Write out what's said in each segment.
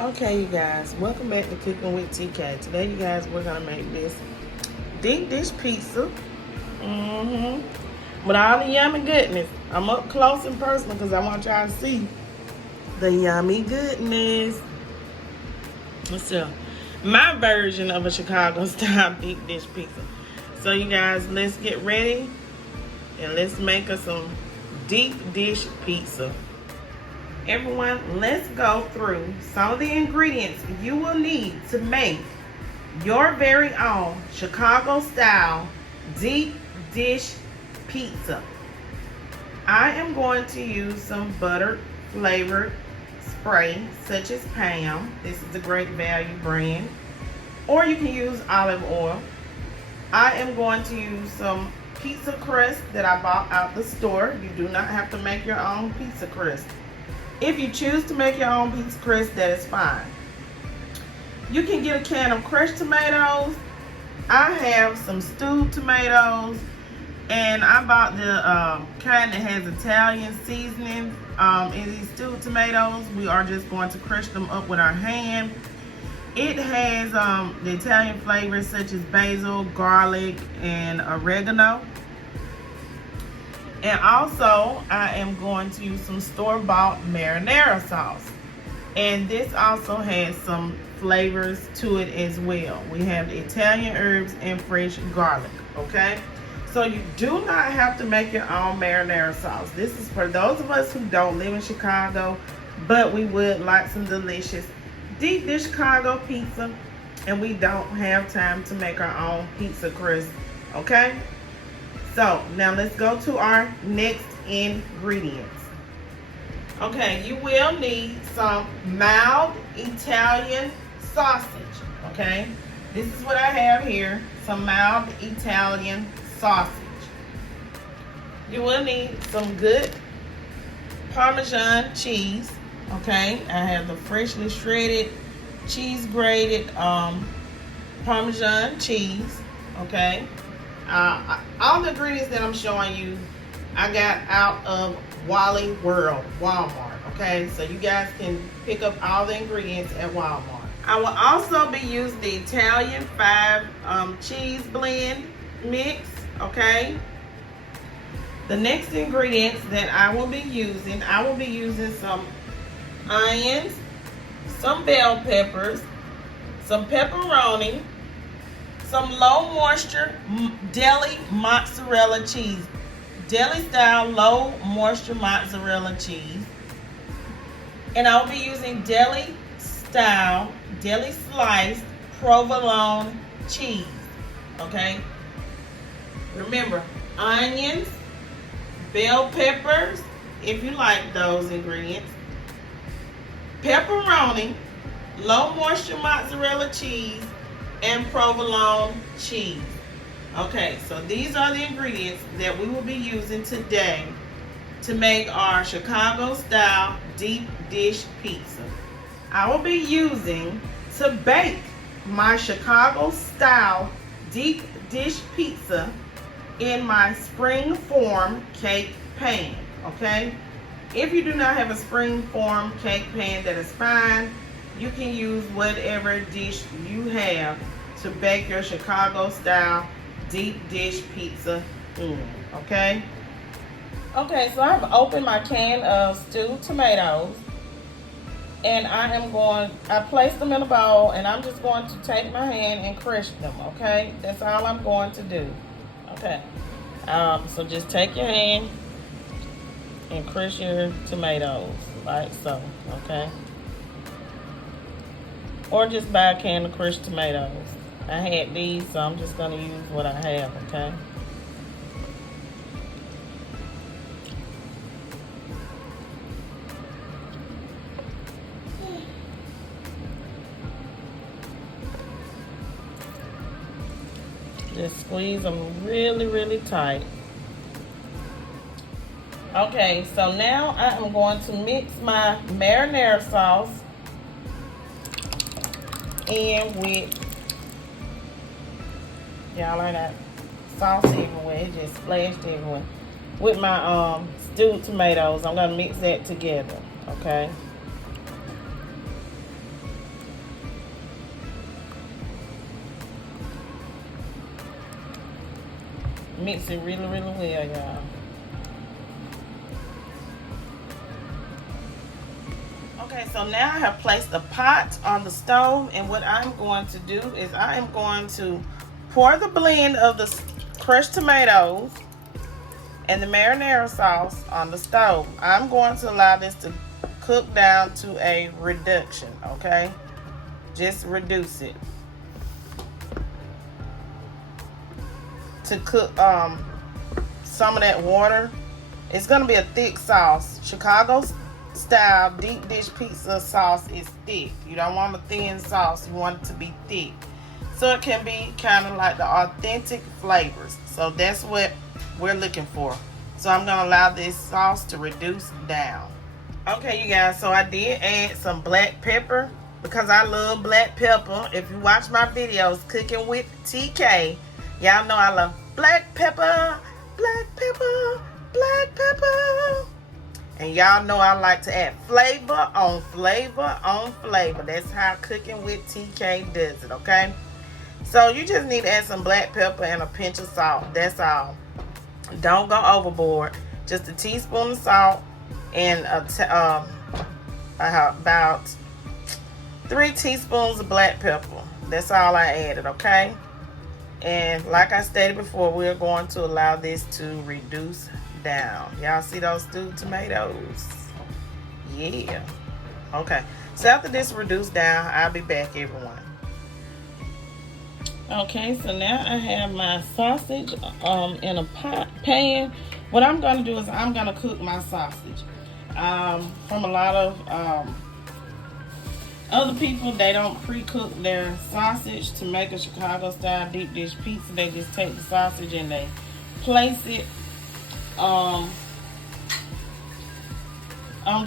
Okay, you guys, welcome back to Cooking with TK. Today, you guys, we're gonna make this deep dish pizza. With all the yummy goodness. I'm up close and personal because I want y'all to see the yummy goodness. So, my version of a Chicago style deep dish pizza. So, you guys, let's get ready and let's make us some deep dish pizza. Everyone, let's go through some of the ingredients you will need to make your very own Chicago style deep dish pizza. I am going to use some butter flavored spray such as Pam. This is a great value brand. Or you can use olive oil. I am going to use some pizza crust that I bought out the store. You do not have to make your own pizza crust. If you choose to make your own pizza crust, that is fine. You can get a can of crushed tomatoes. I have some stewed tomatoes, and I bought the kind that has Italian seasoning in these stewed tomatoes. We are just going to crush them up with our hand. It has the Italian flavors such as basil, garlic, and oregano. And also, I am going to use some store-bought marinara sauce. And this also has some flavors to it as well. We have the Italian herbs and fresh garlic, okay? So you do not have to make your own marinara sauce. This is for those of us who don't live in Chicago, but we would like some delicious deep dish Chicago pizza, and we don't have time to make our own pizza crust, okay? So now let's go to our next ingredients. Okay, you will need some mild Italian sausage, okay? This is what I have here, some mild Italian sausage. You will need some good Parmesan cheese, okay? I have the freshly shredded, cheese grated Parmesan cheese, okay? All the ingredients that I'm showing you, I got out of Wally World, Walmart, okay? So you guys can pick up all the ingredients at Walmart. I will also be using the Italian 5 cheese blend mix, okay? The next ingredients that I will be using some onions, some bell peppers, some pepperoni, some low moisture deli mozzarella cheese, deli style low moisture mozzarella cheese, and I'll be using deli style, deli sliced provolone cheese, okay? Remember, onions, bell peppers, if you like those ingredients, pepperoni, low moisture mozzarella cheese, and provolone cheese. Okay, so these are the ingredients that we will be using today to make our Chicago style deep dish pizza. I will be using to bake my Chicago style deep dish pizza in my springform cake pan, okay? If you do not have a springform cake pan, that is fine. You can use whatever dish you have to bake your Chicago style deep dish pizza in, okay? Okay, so I've opened my can of stewed tomatoes, and I placed them in a bowl, and I'm just going to take my hand and crush them, okay? That's all I'm going to do, okay? So just take your hand and crush your tomatoes, like so, okay? Or just buy a can of crushed tomatoes. I had these, so I'm just going to use what I have, okay? Just squeeze them really, really tight. Okay, so now I am going to mix my marinara sauce in with, y'all, I got sauce everywhere. It just splashed everywhere. With my stewed tomatoes, I'm gonna mix that together, okay? mix it really, really well, y'all. Okay, so now I have placed the pot on the stove, and what I'm going to do is I am going to pour the blend of the crushed tomatoes and the marinara sauce on the stove. I'm going to allow this to cook down to a reduction, okay? Just reduce it to cook some of that water. It's gonna be a thick sauce. Chicago style deep dish pizza sauce is thick. You don't want a thin sauce, you want it to be thick, so it can be kind of like the authentic flavors. So that's what we're looking for. So I'm gonna allow this sauce to reduce down. Okay, you guys, so I did add some black pepper because I love black pepper. If you watch my videos, Cooking with TK, y'all know I love black pepper, black pepper, black pepper. And y'all know I like to add flavor on flavor on flavor. That's how Cooking with TK does it, okay? So you just need to add some black pepper and a pinch of salt. That's all. Don't go overboard. Just a teaspoon of salt and about 3 teaspoons of black pepper. That's all I added, okay? And like I stated before, we're going to allow this to reduce down. Y'all see those stewed tomatoes? Yeah. Okay. So after this reduced down, I'll be back, everyone. Okay, so now I have my sausage in a pan. What I'm going to do is I'm going to cook my sausage. From a lot of other people, they don't pre-cook their sausage to make a Chicago style deep dish pizza. They just take the sausage and they place it onto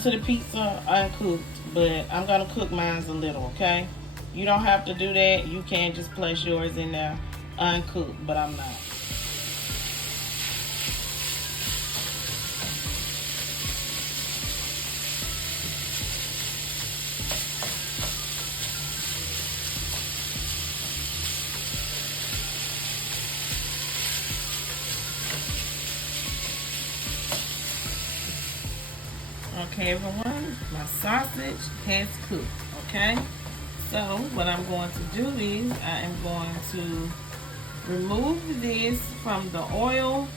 the pizza uncooked. But I'm going to cook mine a little, okay? You don't have to do that. You can just place yours in there uncooked, but I'm not. Okay, everyone, my sausage has cooked, okay? So what I'm going to do is I am going to remove this from the oil,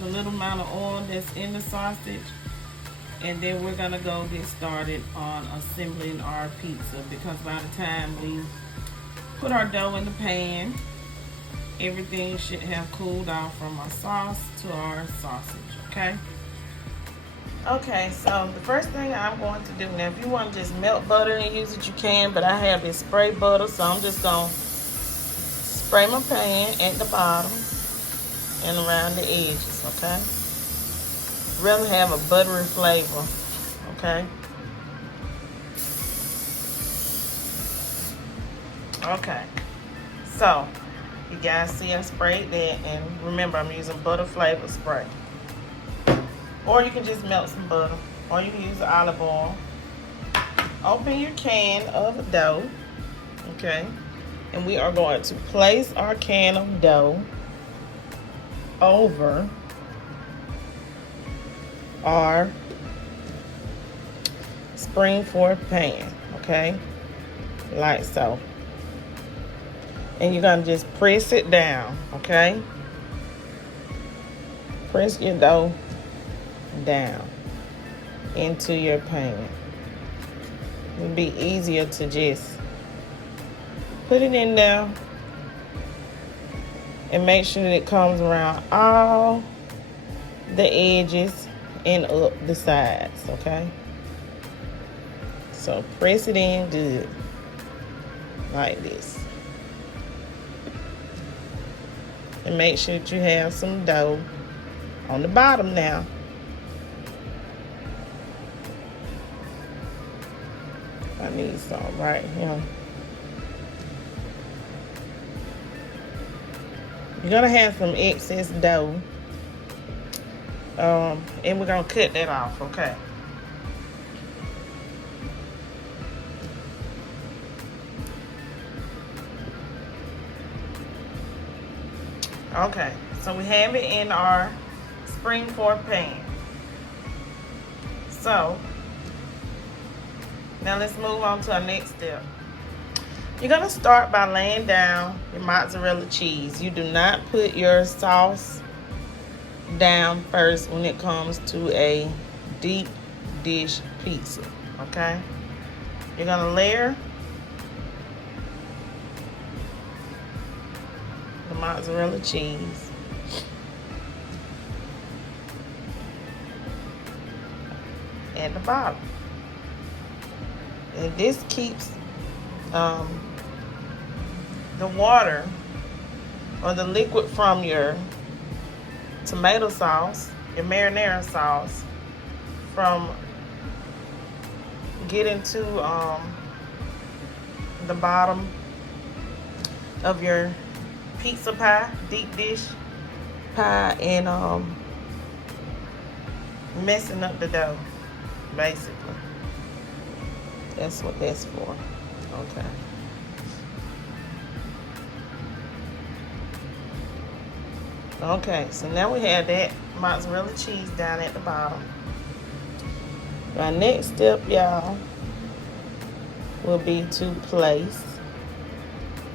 the little amount of oil that's in the sausage, and then we're gonna go get started on assembling our pizza, because by the time we put our dough in the pan, everything should have cooled off from our sauce to our sausage, okay? Okay, so the first thing I'm going to do now, if you want to just melt butter and use it, you can, but I have this spray butter, so I'm just going to spray my pan at the bottom and around the edges, okay? Rather have a buttery flavor, okay? Okay, so you guys see I sprayed that, and remember I'm using butter flavor spray. Or you can just melt some butter, or you can use olive oil. Open your can of dough, okay? And we are going to place our can of dough over our springform pan, okay? Like so. And you're gonna just press it down, okay? Press your dough down into your pan. It'll be easier to just put it in there and make sure that it comes around all the edges and up the sides, okay? So press it in good, like this. And make sure that you have some dough on the bottom now. I need some right here. You're gonna have some excess dough. And we're gonna cut that off, okay? Okay, So we have it in our springform pan. So now let's move on to our next step. You're gonna start by laying down your mozzarella cheese. You do not put your sauce down first when it comes to a deep dish pizza, okay? You're gonna layer the mozzarella cheese. At the bottom. And this keeps the water or the liquid from your tomato sauce, your marinara sauce, from getting to the bottom of your pizza pie, deep dish pie, and messing up the dough, basically. That's what that's for. Okay. Okay, so now we have that mozzarella cheese down at the bottom. My next step, y'all, will be to place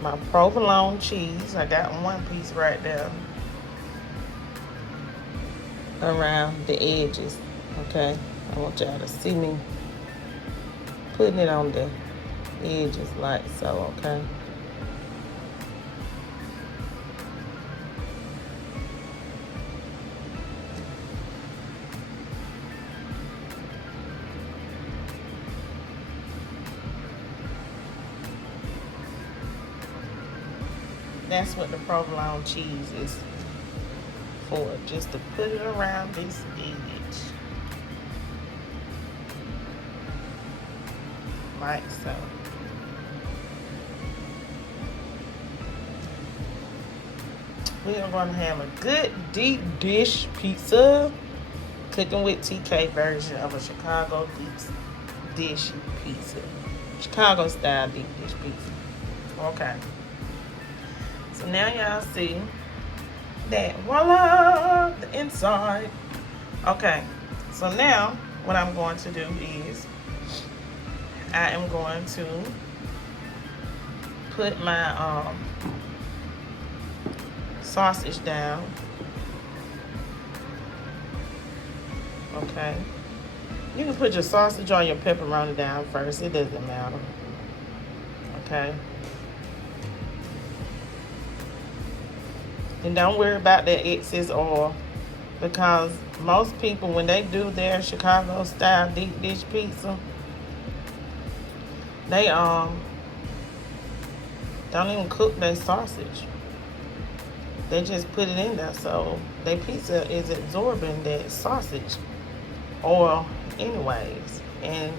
my provolone cheese. I got one piece right there around the edges. Okay, I want y'all to see me putting it on the edges like so, okay? That's what the provolone cheese is for, just to put it around this edge. Like so. We are going to have a good deep dish pizza. Cooking with TK version of a Chicago deep dish pizza. Chicago style deep dish pizza. Okay. So now y'all see that, voila, the inside. Okay. So now what I'm going to do is I am going to put my sausage down. Okay. You can put your sausage or your pepperoni down first. It doesn't matter. Okay. And don't worry about that excess oil, because most people, when they do their Chicago style deep dish pizza, they don't even cook their sausage. They just put it in there, so their pizza is absorbing that sausage oil anyways. And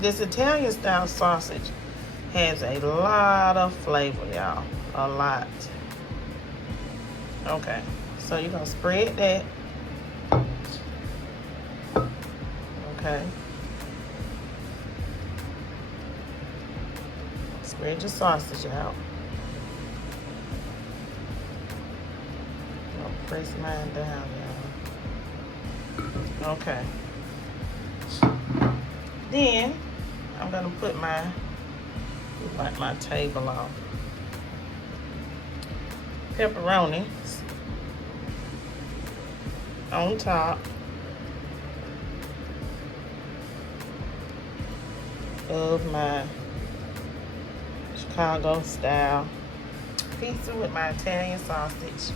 this Italian style sausage has a lot of flavor, y'all. A lot. Okay, so you're gonna spread that. Okay. Spread your sausage out. I'll press mine down, y'all. Okay. Then I'm gonna put my table off. Pepperoni on top of my Chicago style pizza with my Italian sausage.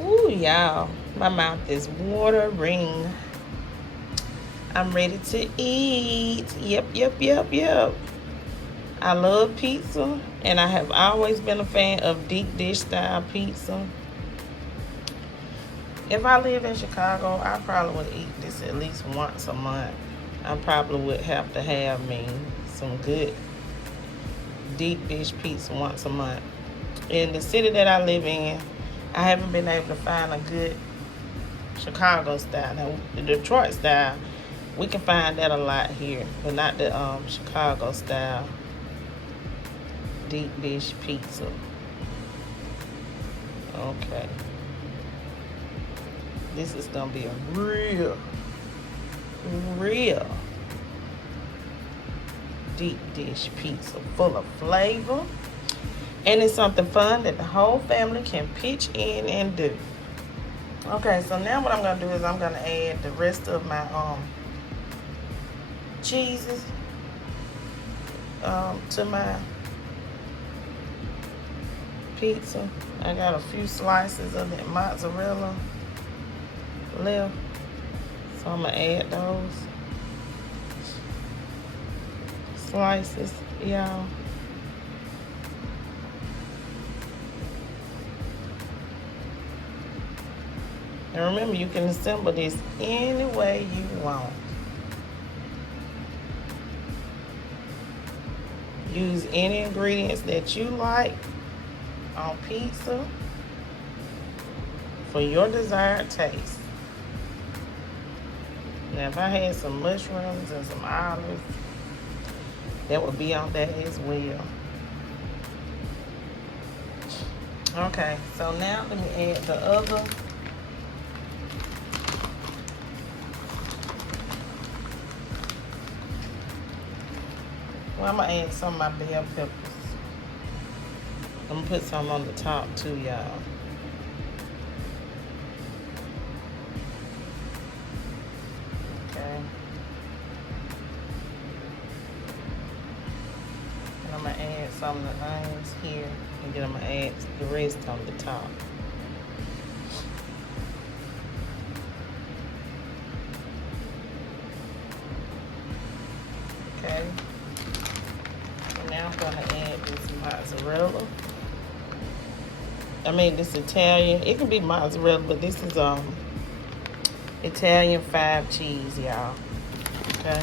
Ooh, y'all, my mouth is watering. I'm ready to eat. Yep. I love pizza, and I have always been a fan of deep dish style pizza. If I lived in Chicago, I probably would eat this at least once a month. I probably would have to have me some good deep dish pizza once a month. In the city that I live in, I haven't been able to find a good Chicago style. Now, the Detroit style, we can find that a lot here, but not the Chicago style deep dish pizza. Okay. this is gonna be a real deep dish pizza full of flavor. And it's something fun that the whole family can pitch in and do. Okay, so now what I'm gonna do is I'm gonna add the rest of my cheeses to my pizza. I got a few slices of that mozzarella left, so I'm gonna add those slices, y'all. And remember, you can assemble this any way you want. Use any ingredients that you like on pizza for your desired taste. Now, if I had some mushrooms and some olives, that would be on that as well. Okay, so now let me add the other. Well, I'm gonna add some of my bell peppers. I'm gonna put some on the top too, y'all. Okay. And I'm gonna add some of the onions here, and then I'm gonna add the rest on the top. Okay. Now I'm gonna add this mozzarella. I mean, this Italian. It can be mozzarella, but this is Italian 5 cheese, y'all. Okay.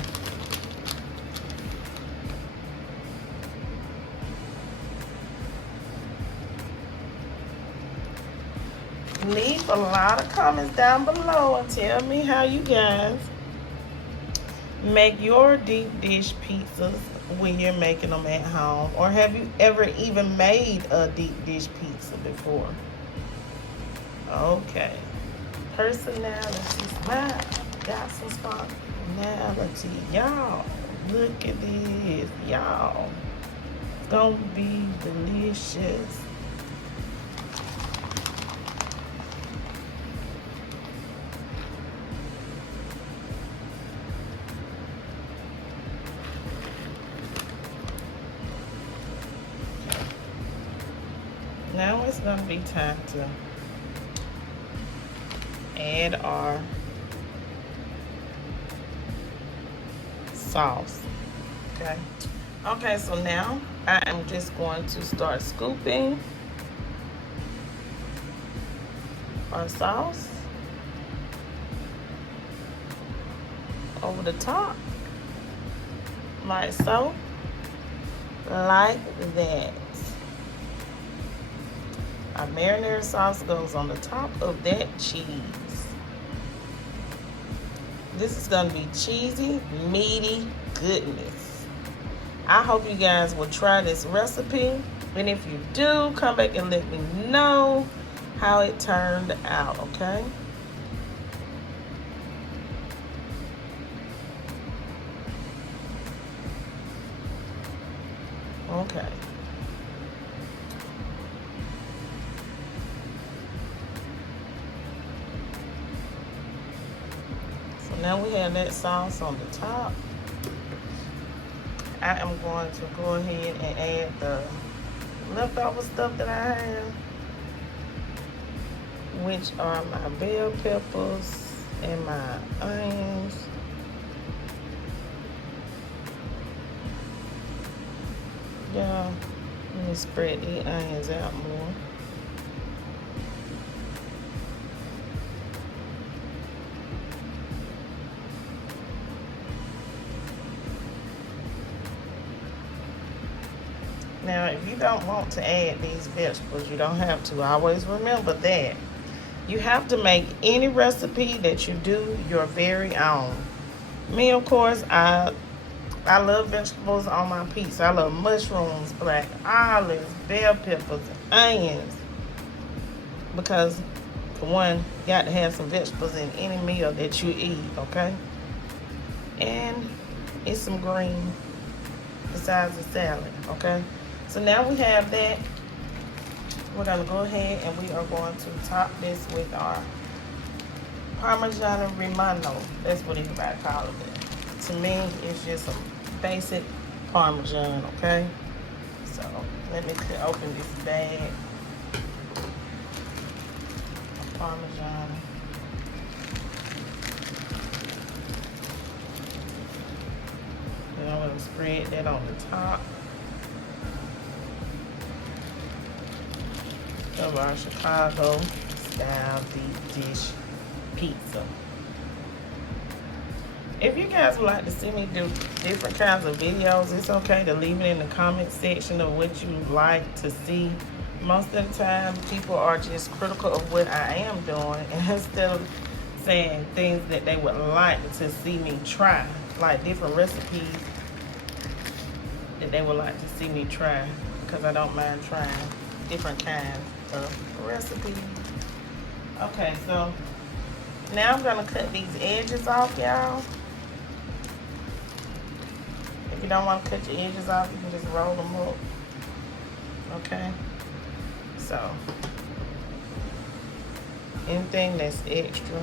Leave a lot of comments down below and tell me how you guys make your deep dish pizzas when you're making them at home, or have you ever even made a deep dish pizza before? Okay. Personality. Smile. Got some spontaneity. Y'all, look at this. Y'all, it's gonna be delicious. Now it's gonna be time to add our sauce. Okay. Okay, so now I am just going to start scooping our sauce over the top, like so, like that. Our marinara sauce goes on the top of that cheese. This is gonna be cheesy, meaty goodness. I hope you guys will try this recipe. And if you do, come back and let me know how it turned out, okay? Okay. Now we have that sauce on the top. I am going to go ahead and add the leftover stuff that I have, which are my bell peppers and my onions. Yeah, let me spread these onions out more. Now, if you don't want to add these vegetables, you don't have to. Always remember that. You have to make any recipe that you do your very own. Me, of course, I love vegetables on my pizza. I love mushrooms, black olives, bell peppers, onions. Because, for one, you got to have some vegetables in any meal that you eat, okay? And it's some green besides the salad, okay? So now we have that. We're gonna go ahead and we are going to top this with our Parmesan Romano. That's what everybody calls it. To me, it's just some basic Parmesan, okay? So let me open this bag of Parmesan. Then I'm gonna spread that on the top of our Chicago style deep dish pizza. If you guys would like to see me do different kinds of videos, it's okay to leave it in the comment section of what you like to see. Most of the time, people are just critical of what I am doing, and instead of saying things that they would like to see me try, like different recipes that they would like to see me try, because I don't mind trying different kinds of recipes. Okay, so now I'm gonna cut these edges off, y'all. If you don't want to cut your edges off, you can just roll them up. Okay? So, anything that's extra,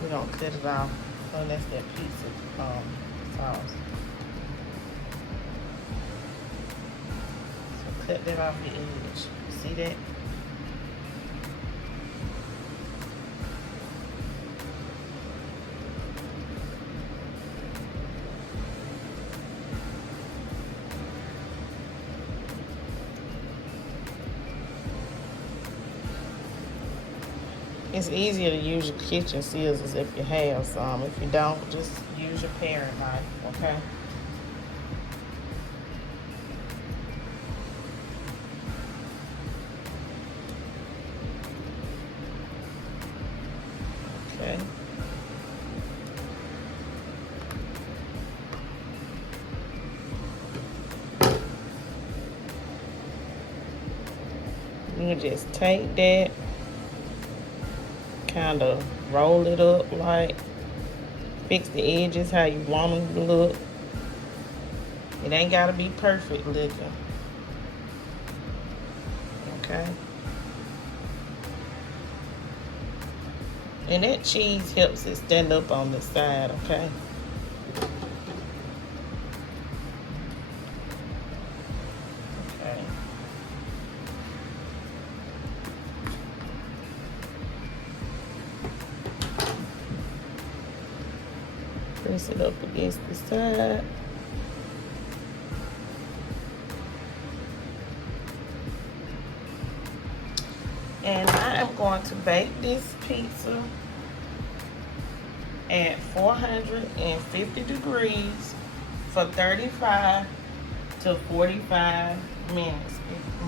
we're gonna cut it off. Oh, that's that pizza sauce. So cut that off the edge. See that? It's easier to use your kitchen scissors if you have some. If you don't, just use your paring knife, okay? Okay. You can just take that, kind of roll it up, like fix the edges how you want them to look. It ain't gotta be perfect looking. Okay. And that cheese helps it stand up on the side, okay? Okay. Press it up against the side. And I am going to bake this pizza at 450 degrees for 35 to 45 minutes.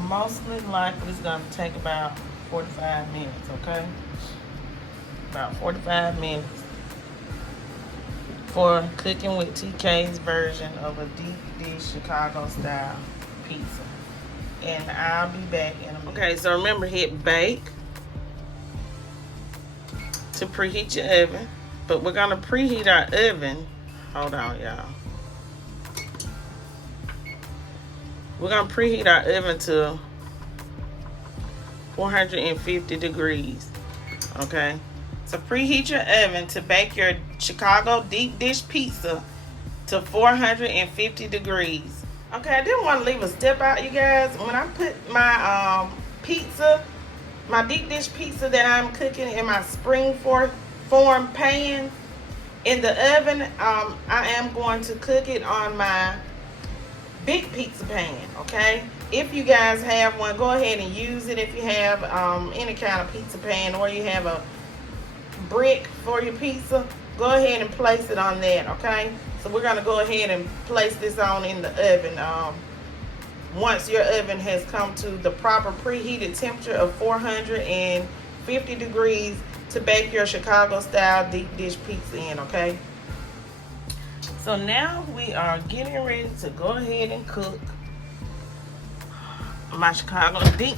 Mostly likely it's going to take about 45 minutes, okay? About 45 minutes for cooking with TK's version of a deep dish Chicago style pizza. And I'll be back in a minute. Okay, so remember, hit bake to preheat your oven. But we're gonna preheat our oven. Hold on, y'all. We're gonna preheat our oven to 450 degrees. Okay? So preheat your oven to bake your Chicago deep dish pizza to 450 degrees. Okay, I didn't want to leave a step out, you guys. When I put my pizza, my deep dish pizza that I'm cooking in my springform pan in the oven, I am going to cook it on my big pizza pan, okay? If you guys have one, go ahead and use it. If you have any kind of pizza pan, or you have a brick for your pizza, go ahead and place it on that, okay? So we're gonna go ahead and place this on in the oven. Once your oven has come to the proper preheated temperature of 450 degrees to bake your Chicago style deep dish pizza in, okay? So now we are getting ready to go ahead and cook my Chicago deep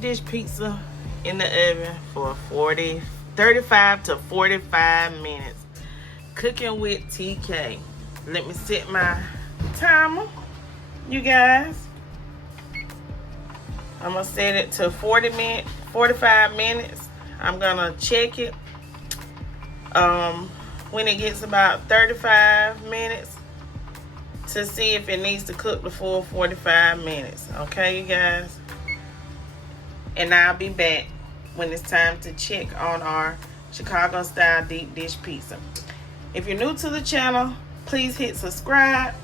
dish pizza in the oven for 35 to 45 minutes. Cooking with TK. Let me set my timer, you guys. I'm gonna set it to 45 minutes. I'm gonna check it when it gets about 35 minutes to see if it needs to cook the full 45 minutes. Okay, you guys? And I'll be back when it's time to check on our Chicago style deep dish pizza. If you're new to the channel, please hit subscribe.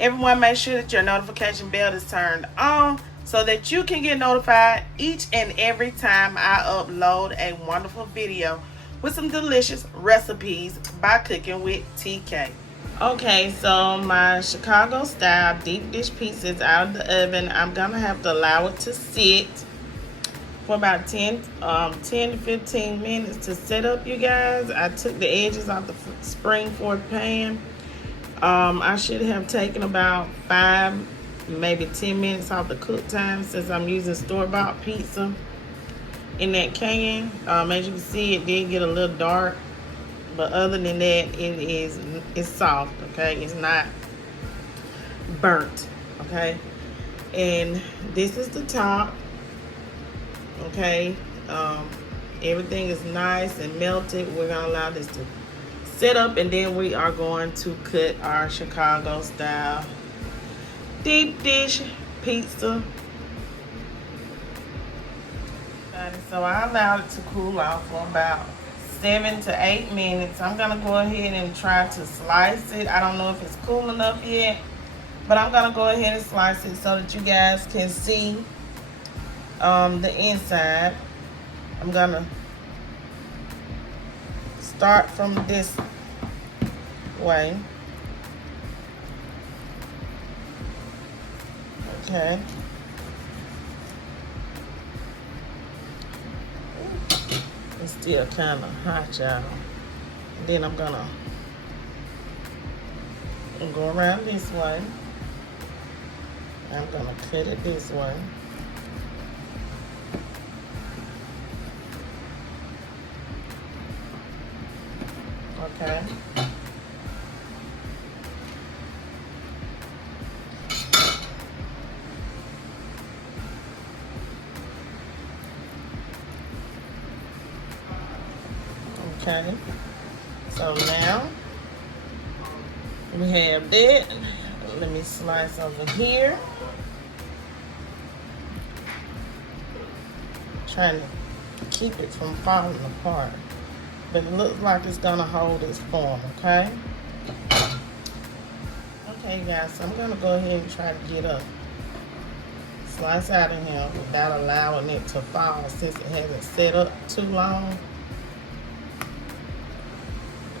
Everyone, make sure that your notification bell is turned on so that you can get notified each and every time I upload a wonderful video with some delicious recipes by Cooking with TK. Okay, so my Chicago style deep dish pizza is out of the oven. I'm gonna have to allow it to sit for about 10 to 15 minutes to set up, you guys. I took the edges off the springform pan. I should have taken about 5, maybe 10 minutes off the cook time since I'm using store-bought pizza in that can. As you can see, it did get a little dark, but other than that, it's soft. Okay, it's not burnt. Okay, and this is the top. Okay, everything is nice and melted. We're gonna allow this to set up, and then we are going to cut our Chicago style deep dish pizza. So I allowed it to cool off for about 7 to 8 minutes. I'm gonna go ahead and try to slice it. I don't know if it's cool enough yet, but I'm gonna go ahead and slice it so that you guys can see the inside. I'm gonna start from this way. Okay. It's still kind of hot, y'all. Then I'm gonna go around this way. I'm gonna cut it this way. Okay. Okay. So now we have that. Let me slice over here. Trying to keep it from falling apart. But it looks like it's gonna hold its form, okay? Okay, guys, so I'm gonna go ahead and try to get a slice out of here without allowing it to fall since it hasn't set up too long.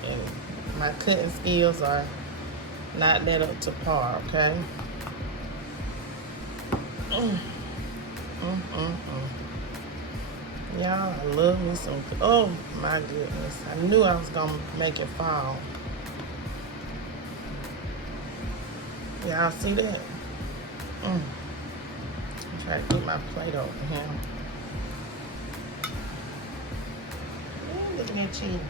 And my cutting skills are not that up to par, okay? Y'all, I love me some. Oh my goodness! I knew I was gonna make it fall. Y'all see that? I'm trying to get my plate over here. Ooh, look at that cheese.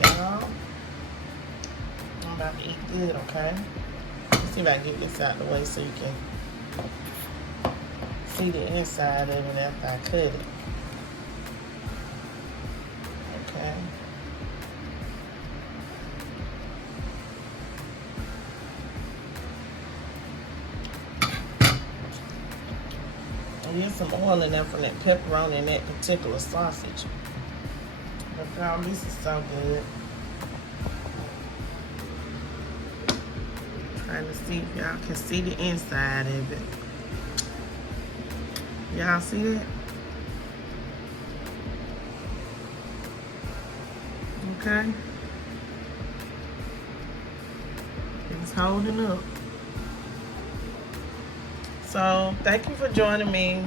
Y'all, I'm about to eat good, okay? Let's see if I can get this out of the way so you can see the inside of it after I cut it. Okay. And there's some oil in there from that pepperoni and that particular sausage. But y'all, this is so good. Trying to see if y'all can see the inside of it. Y'all see that? Okay. It's holding up. So, thank you for joining me.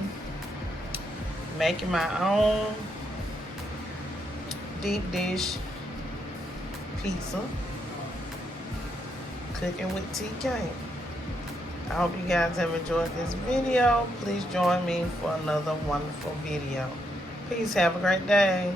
Making my own deep dish pizza. Cooking with TK. I hope you guys have enjoyed this video. Please join me for another wonderful video. Peace. Have a great day.